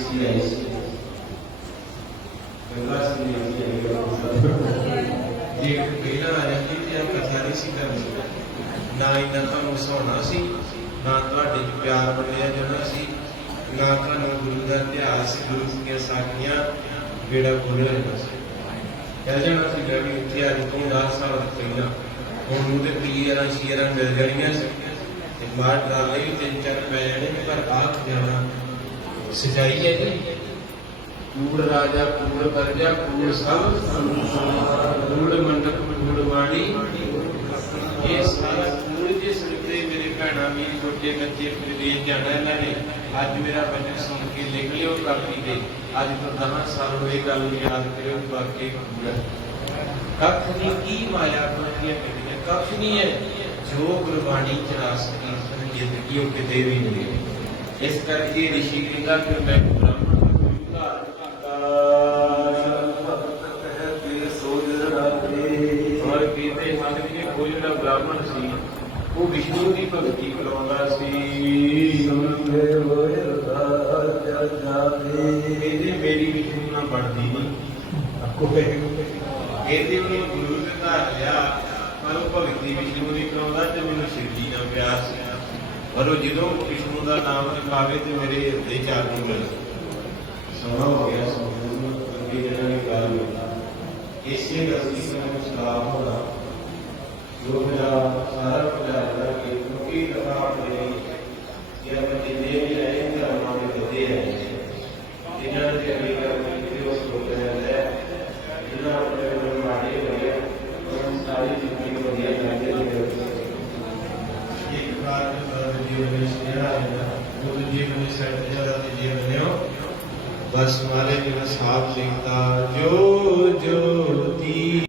ਸੀ ਆਈ ਸੀ ਗੰਗਾ ਜੇ ਪਹਿਲਾਂ ਆ ਜਾਂਦੀ ਤੇ ਆ ਕਥਾ ਨਹੀਂ ਸੀ ਕਰਨੀ ਨਾ ਇਹਨਾਂ ਤੁਹਾਨੂੰ ਸੋਣਾ ਸੀ, ਨਾ ਤੁਹਾਡੇ ਪਿਆਰ ਬਣਿਆ ਜਾਣਾ ਸੀ ਨਾ ਤੁਹਾਨੂੰ ਗੁਰੂ ਦਾ ਇਤਿਹਾਸ ਗੁਰੂ ਦੀਆਂ ਸਾਖੀਆਂ, ਜਿਹੜਾ ਬੋਲਿਆ ਜਾਂਦਾ ਸੀ ਕਹਿ ਜਾਣਾ ਸੀ ਮੈਂ ਵੀ ਇੱਥੇ ਅੱਜ ਤੋਂ 10 ਸਾਲ ਪਹਿਲਾਂ ਹੁਣ ਉਹਦੇ ਪੀਰਾਂ ਸ਼ੀਰਾਂ ਮਿਲ ਜਾਣੀਆਂ ਸੀ ਤੇ ਬਾਹਰ ਡਰਾਲੇ ਵੀ ਤਿੰਨ ਚਾਰ ਸਜਾਈ ਹੈ ਜੀ ਕੂੜ ਰਾਜਾ ਕੂੜ ਕਰਜਾ ਕੂੜ ਸਭ ਕੂੜ ਮੰਡਪ ਕੂੜ ਵਾਣੀ ਇਹ ਸਾਰਾ ਕੂੜ ਜੇ ਸੁਣਦੇ ਮੇਰੇ ਭੈਣਾਂ ਵੀ ਛੋਟੇ ਬੱਚੇ ਵਿਦੇਸ਼ ਜਾਣਾ ਇਹਨਾਂ ਨੇ ਅੱਜ ਮੇਰਾ ਬਚਨ ਸੁਣ ਕੇ ਲਿਖ ਲਿਓ ਕਾਪੀ ਤੇ ਅੱਜ ਤੋਂ 10 ਸਾਲ ਹੋਏ ਗੱਲ ਨੂੰ ਯਾਦ ਕਰਿਓ ਕਿ ਵਾਕਈ ਕੂੜ ਹੈ ਕੱਖ ਨਹੀਂ ਕੀ ਮਾਇਆ ਬਣਦੀਆਂ ਮਿਲਦੀਆਂ ਕੱਖ ਨਹੀਂ ਹੈ ਜੋ ਗੁਰਬਾਣੀ ਚ ਰਸ ਕੀਰਤਨ ਜ਼ਿੰਦਗੀ ਉਹ ਕਿਤੇ ਵੀ ਨਹੀਂ ਹੈ ਇਸ ਕਰਕੇ ਰਿਸ਼ੀ ਕਹਿੰਦਾ ਕਿ ਮੈਂ ਬ੍ਰਾਹਮਣ ਦਾ ਕੋਈ ਉਧਾਰ ਔਰ ਕਹਿੰਦੇ ਹਨ ਕਿ ਕੋਈ ਜਿਹੜਾ ਬ੍ਰਾਹਮਣ ਸੀ ਉਹ ਵਿਸ਼ਨੂੰ ਦੀ ਭਗਤੀ ਕਰਾਉਂਦਾ ਸੀ ਕਹਿੰਦੇ ਮੇਰੀ ਵਿਸ਼ਨੂੰ ਨਾਲ ਬਣਦੀ ਨਹੀਂ ਕਹਿੰਦੇ ਉਹਨੇ ਗੁਰੂ ਦੇ ਘਰ ਲਿਆ ਪਰ ਉਹ ਭਗਤੀ ਵਿਸ਼ਨੂੰ ਦੀ ਕਰਾਉਂਦਾ ਤੇ ਮੈਨੂੰ ਸ਼ਿਵਜੀ ਨਾਲ ਪਿਆਰ ਸੀ ਪਰ ਉਹ ਜਦੋਂ ਵਿਸ਼ਨੂੰ ਦਾ ਨਾਮ ਲਿਖਾਵੇ ਤੇ ਮੇਰੇ ਹਿਰਦੇ ਚ ਆ ਨੂੰ ਮਿਲ। ਸਮਾਂ ਹੋ ਗਿਆ ਸਮੂਹ ਜਿਹੜਾ ਨੇ ਗੱਲ ਹੋਈ ਇਸੇ ਗਲਤੀ ਤੋਂ ਮੁਸਤਾਫ ਹੋਣਾ ਜੋ ਮੇਰਾ ਸਾਰਾ गुरु जी ने सच्चा जी ने बस हमारे जो साहब सिंह का जो ज्योति